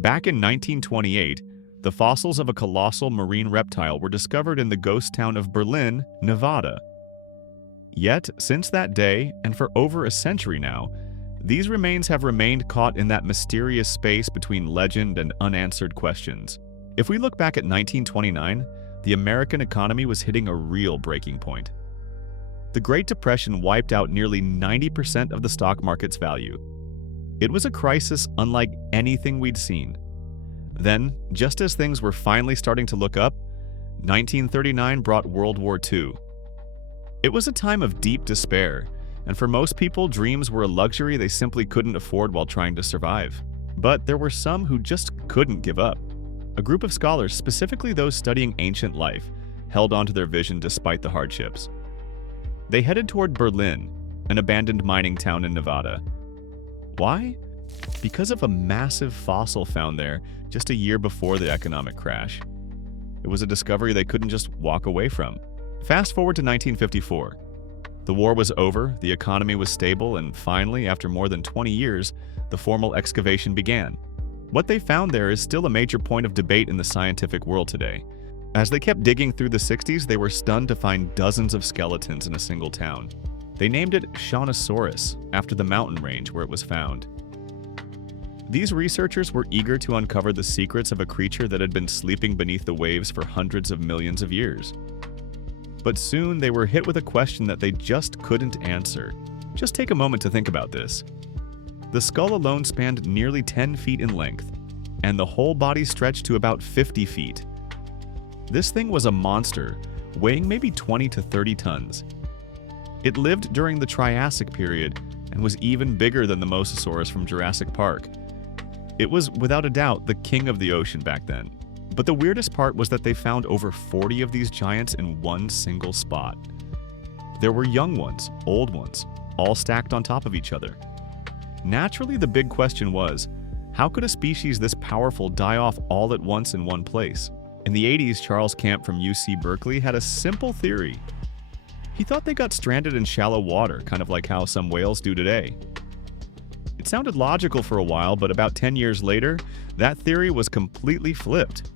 Back in 1928, the fossils of a colossal marine reptile were discovered in the ghost town of Berlin, Nevada. Yet, since that day, and for over a century now, these remains have remained caught in that mysterious space between legend and unanswered questions. If we look back at 1929, the American economy was hitting a real breaking point. The Great Depression wiped out nearly 90% of the stock market's value. It was a crisis unlike anything we'd seen. Then, just as things were finally starting to look up, 1939 brought World War II. It was a time of deep despair, and for most people, dreams were a luxury they simply couldn't afford while trying to survive. But there were some who just couldn't give up. A group of scholars, specifically those studying ancient life, held on to their vision despite the hardships. They headed toward Berlin, an abandoned mining town in Nevada. Why? Because of a massive fossil found there just a year before the economic crash. It was a discovery they couldn't just walk away from. Fast forward to 1954. The war was over, the economy was stable, and finally, after more than 20 years, the formal excavation began. What they found there is still a major point of debate in the scientific world today. As they kept digging through the 60s, they were stunned to find dozens of skeletons in a single town. They named it Shawnosaurus, after the mountain range where it was found. These researchers were eager to uncover the secrets of a creature that had been sleeping beneath the waves for hundreds of millions of years. But soon they were hit with a question that they just couldn't answer. Just take a moment to think about this. The skull alone spanned nearly 10 feet in length, and the whole body stretched to about 50 feet. This thing was a monster, weighing maybe 20 to 30 tons. It lived during the Triassic period and was even bigger than the Mosasaurus from Jurassic Park. It was, without a doubt, the king of the ocean back then. But the weirdest part was that they found over 40 of these giants in one single spot. There were young ones, old ones, all stacked on top of each other. Naturally, the big question was, how could a species this powerful die off all at once in one place? In the 80s, Charles Camp from UC Berkeley had a simple theory. He thought they got stranded in shallow water, kind of like how some whales do today. It sounded logical for a while, but about 10 years later, that theory was completely flipped.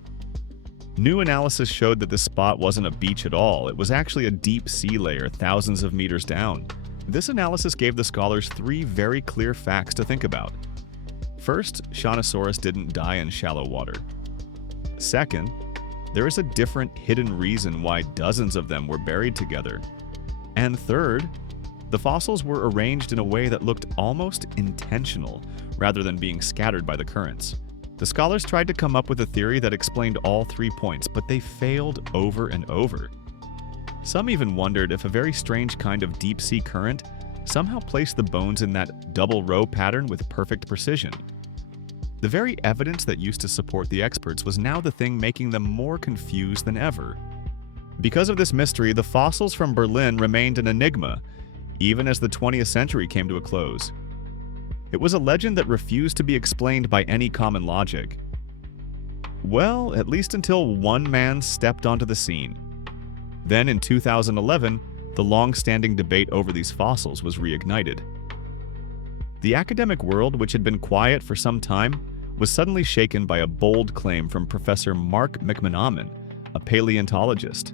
New analysis showed that this spot wasn't a beach at all. It was actually a deep sea layer thousands of meters down. This analysis gave the scholars three very clear facts to think about. First, Shawnosaurus didn't die in shallow water. Second, there is a different hidden reason why dozens of them were buried together. And third, the fossils were arranged in a way that looked almost intentional, rather than being scattered by the currents. The scholars tried to come up with a theory that explained all 3 points, but they failed over and over. Some even wondered if a very strange kind of deep-sea current somehow placed the bones in that double row pattern with perfect precision. The very evidence that used to support the experts was now the thing making them more confused than ever. Because of this mystery, the fossils from Berlin remained an enigma, even as the 20th century came to a close. It was a legend that refused to be explained by any common logic. Well, at least until one man stepped onto the scene. Then in 2011, the long-standing debate over these fossils was reignited. The academic world, which had been quiet for some time, was suddenly shaken by a bold claim from Professor Mark McManaman, a paleontologist.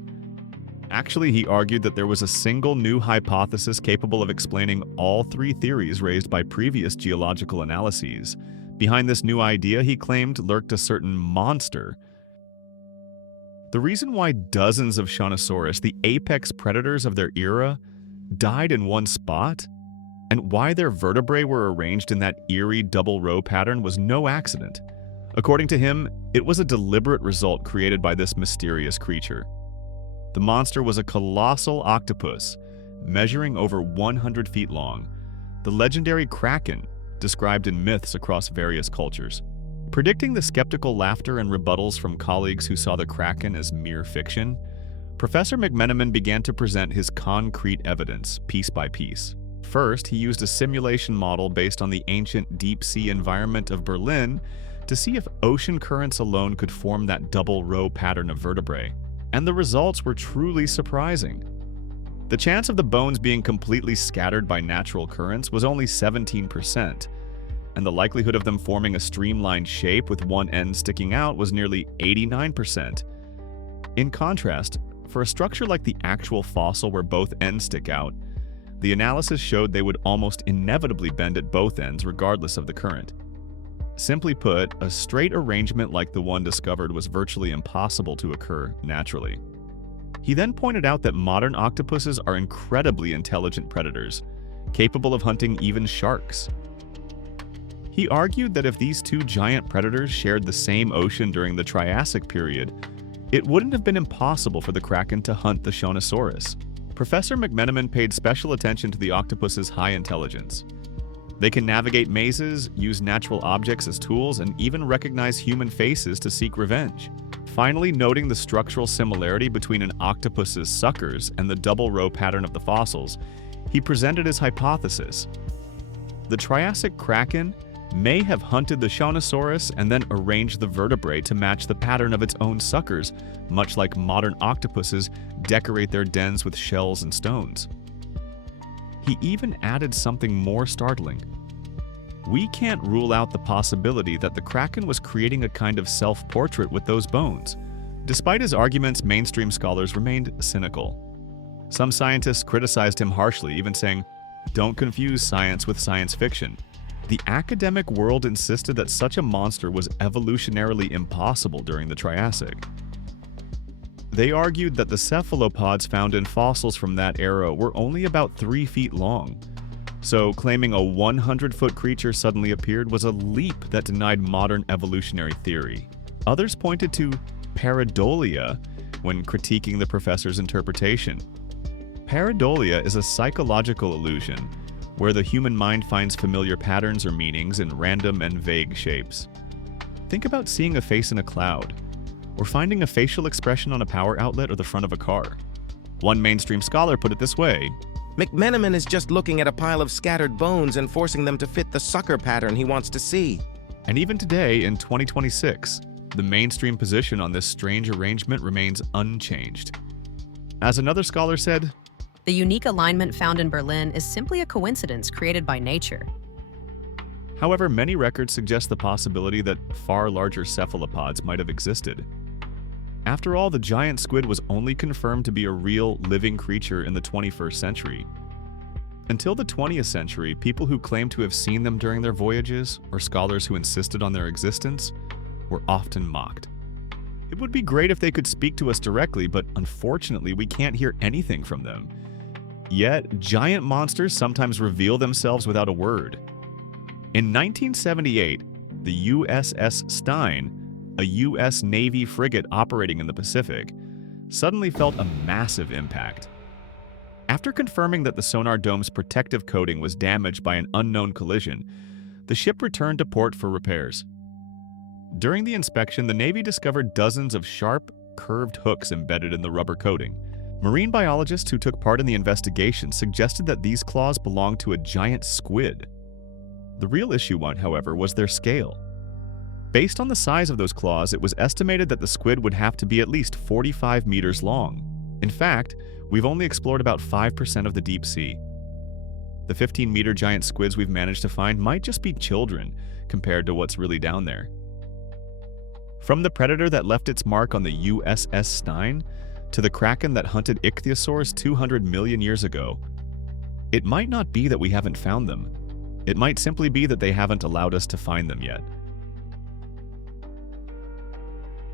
Actually, he argued that there was a single new hypothesis capable of explaining all 3 theories raised by previous geological analyses. Behind this new idea, he claimed, lurked a certain monster. The reason why dozens of Shawnosaurus, the apex predators of their era, died in one spot, and why their vertebrae were arranged in that eerie double-row pattern was no accident. According to him, it was a deliberate result created by this mysterious creature. The monster was a colossal octopus, measuring over 100 feet long, the legendary Kraken, described in myths across various cultures. Predicting the skeptical laughter and rebuttals from colleagues who saw the Kraken as mere fiction, Professor McManaman began to present his concrete evidence, piece by piece. First, he used a simulation model based on the ancient deep-sea environment of Berlin to see if ocean currents alone could form that double-row pattern of vertebrae. And the results were truly surprising. The chance of the bones being completely scattered by natural currents was only 17%. and the likelihood of them forming a streamlined shape with one end sticking out was nearly 89%. In contrast, for a structure like the actual fossil where both ends stick out, the analysis showed they would almost inevitably bend at both ends regardless of the current. Simply put, a straight arrangement like the one discovered was virtually impossible to occur naturally. He then pointed out that modern octopuses are incredibly intelligent predators, capable of hunting even sharks. He argued that if these two giant predators shared the same ocean during the Triassic period, it wouldn't have been impossible for the Kraken to hunt the Shonosaurus. Professor McMenamin paid special attention to the octopus's high intelligence. They can navigate mazes, use natural objects as tools, and even recognize human faces to seek revenge. Finally, noting the structural similarity between an octopus's suckers and the double row pattern of the fossils, he presented his hypothesis. The Triassic Kraken may have hunted the Shonosaurus and then arranged the vertebrae to match the pattern of its own suckers, much like modern octopuses decorate their dens with shells and stones. He even added something more startling. We can't rule out the possibility that the Kraken was creating a kind of self-portrait with those bones. Despite his arguments, mainstream scholars remained cynical. Some scientists criticized him harshly, even saying, "Don't confuse science with science fiction." The academic world insisted that such a monster was evolutionarily impossible during the Triassic. They argued that the cephalopods found in fossils from that era were only about 3 feet long, so claiming a 100-foot creature suddenly appeared was a leap that denied modern evolutionary theory. Others pointed to pareidolia when critiquing the professor's interpretation. Pareidolia is a psychological illusion where the human mind finds familiar patterns or meanings in random and vague shapes. Think about seeing a face in a cloud, or finding a facial expression on a power outlet or the front of a car. One mainstream scholar put it this way: McMenamin is just looking at a pile of scattered bones and forcing them to fit the sucker pattern he wants to see. And even today, in 2026, the mainstream position on this strange arrangement remains unchanged. As another scholar said, "The unique alignment found in Berlin is simply a coincidence created by nature." However, many records suggest the possibility that far larger cephalopods might have existed. After all, the giant squid was only confirmed to be a real, living creature in the 21st century. Until the 20th century, people who claimed to have seen them during their voyages, or scholars who insisted on their existence, were often mocked. It would be great if they could speak to us directly, but unfortunately we can't hear anything from them. Yet, giant monsters sometimes reveal themselves without a word. In 1978, the USS Stein, a U.S. Navy frigate operating in the Pacific, suddenly felt a massive impact. After confirming that the sonar dome's protective coating was damaged by an unknown collision, the ship returned to port for repairs. During the inspection, the Navy discovered dozens of sharp, curved hooks embedded in the rubber coating. Marine biologists who took part in the investigation suggested that these claws belonged to a giant squid. The real issue, however, was their scale. Based on the size of those claws, it was estimated that the squid would have to be at least 45 meters long. In fact, we've only explored about 5% of the deep sea. The 15-meter giant squids we've managed to find might just be children compared to what's really down there. From the predator that left its mark on the USS Stein to the Kraken that hunted ichthyosaurs 200 million years ago, it might not be that we haven't found them. It might simply be that they haven't allowed us to find them yet.